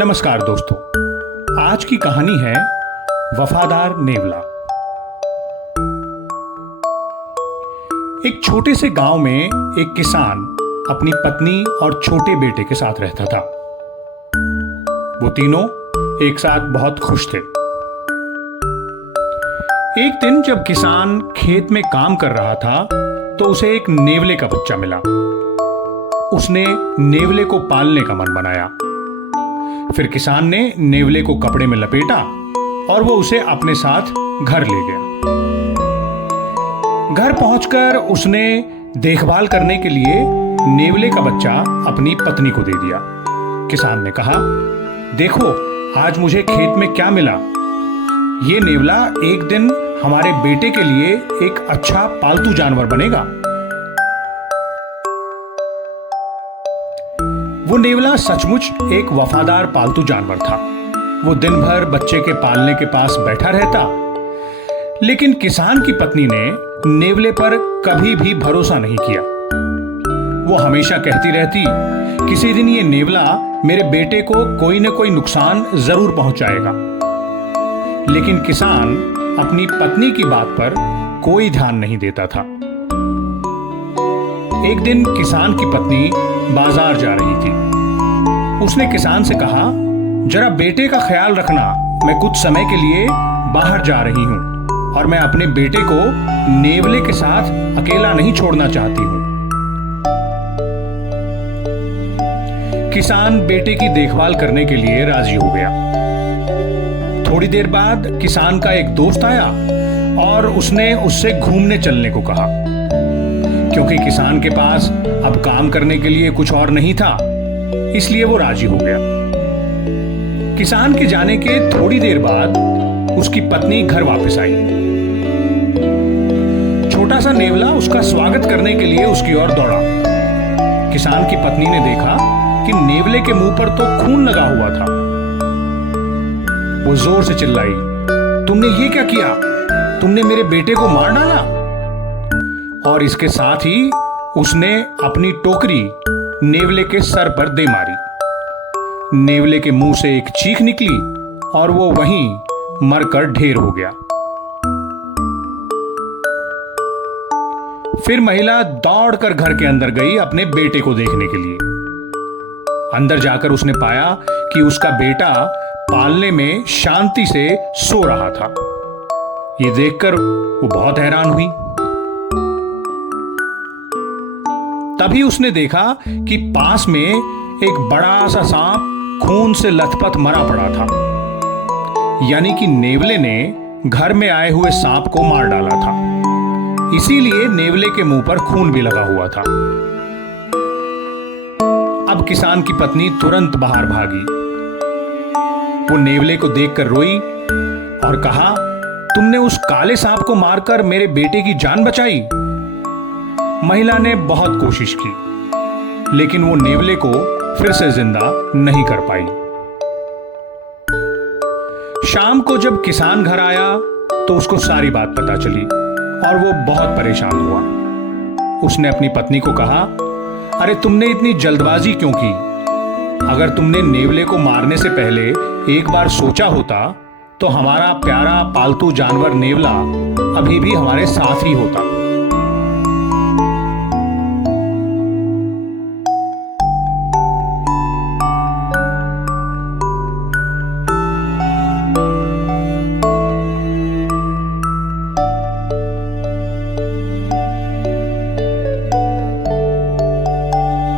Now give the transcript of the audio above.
नमस्कार दोस्तों, आज की कहानी है वफादार नेवला। एक छोटे से गांव में एक किसान अपनी पत्नी और छोटे बेटे के साथ रहता था। वो तीनों एक साथ बहुत खुश थे। एक दिन जब किसान खेत में काम कर रहा था तो उसे एक नेवले का बच्चा मिला। उसने नेवले को पालने का मन बनाया। फिर किसान ने नेवले को कपड़े में लपेटा और वो उसे अपने साथ घर ले गया। घर पहुंचकर उसने देखभाल करने के लिए नेवले का बच्चा अपनी पत्नी को दे दिया। किसान ने कहा, देखो आज मुझे खेत में क्या मिला। ये नेवला एक दिन हमारे बेटे के लिए एक अच्छा पालतू जानवर बनेगा। वो नेवला सचमुच एक वफादार पालतू जानवर था। वो दिन भर बच्चे के पालने के पास बैठा रहता। लेकिन किसान की पत्नी ने नेवले पर कभी भी भरोसा नहीं किया। वो हमेशा कहती रहती, किसी दिन ये नेवला मेरे बेटे को कोई न कोई नुकसान जरूर पहुंचाएगा। लेकिन किसान अपनी पत्नी की बात पर कोई ध्यान नहीं देता था। एक दिन किसान की पत्नी बाजार जा रही थी। उसने किसान से कहा, जरा बेटे का ख्याल रखना, मैं कुछ समय के लिए बाहर जा रही हूं और मैं अपने बेटे को नेवले के साथ अकेला नहीं छोड़ना चाहती हूं। किसान बेटे की देखभाल करने के लिए राजी हो गया। थोड़ी देर बाद किसान का एक दोस्त आया और उसने उससे घूमने चलने को कहा। क्योंकि किसान के पास अब काम करने के लिए कुछ और नहीं था, इसलिए वो राजी हो गया। किसान के जाने के थोड़ी देर बाद उसकी पत्नी घर वापस आई। छोटा सा नेवला उसका स्वागत करने के लिए उसकी ओर दौड़ा। किसान की पत्नी ने देखा कि नेवले के मुंह पर तो खून लगा हुआ था। वो जोर से चिल्लाई, तुमने ये क्या किया? तुमने मेरे बेटे को मार डाला। और इसके साथ ही उसने अपनी टोकरी नेवले के सर पर दे मारी। नेवले के मुंह से एक चीख निकली और वो वहीं मरकर ढेर हो गया। फिर महिला दौड़कर घर के अंदर गई अपने बेटे को देखने के लिए। अंदर जाकर उसने पाया कि उसका बेटा पालने में शांति से सो रहा था। ये देखकर वो बहुत हैरान हुई। तभी उसने देखा कि पास में एक बड़ा सा सांप खून से लथपथ मरा पड़ा था। यानी कि नेवले ने घर में आए हुए सांप को मार डाला था। इसीलिए नेवले के मुंह पर खून भी लगा हुआ था। अब किसान की पत्नी तुरंत बाहर भागी। वो नेवले को देखकर रोई और कहा, तुमने उस काले सांप को मारकर मेरे बेटे की जान बचाई। महिला ने बहुत कोशिश की, लेकिन वो नेवले को फिर से जिंदा नहीं कर पाई। शाम को जब किसान घर आया तो उसको सारी बात पता चली और वो बहुत परेशान हुआ। उसने अपनी पत्नी को कहा, अरे तुमने इतनी जल्दबाजी क्यों की? अगर तुमने नेवले को मारने से पहले एक बार सोचा होता तो हमारा प्यारा पालतू जानवर नेवला अभी भी हमारे साथ ही होता।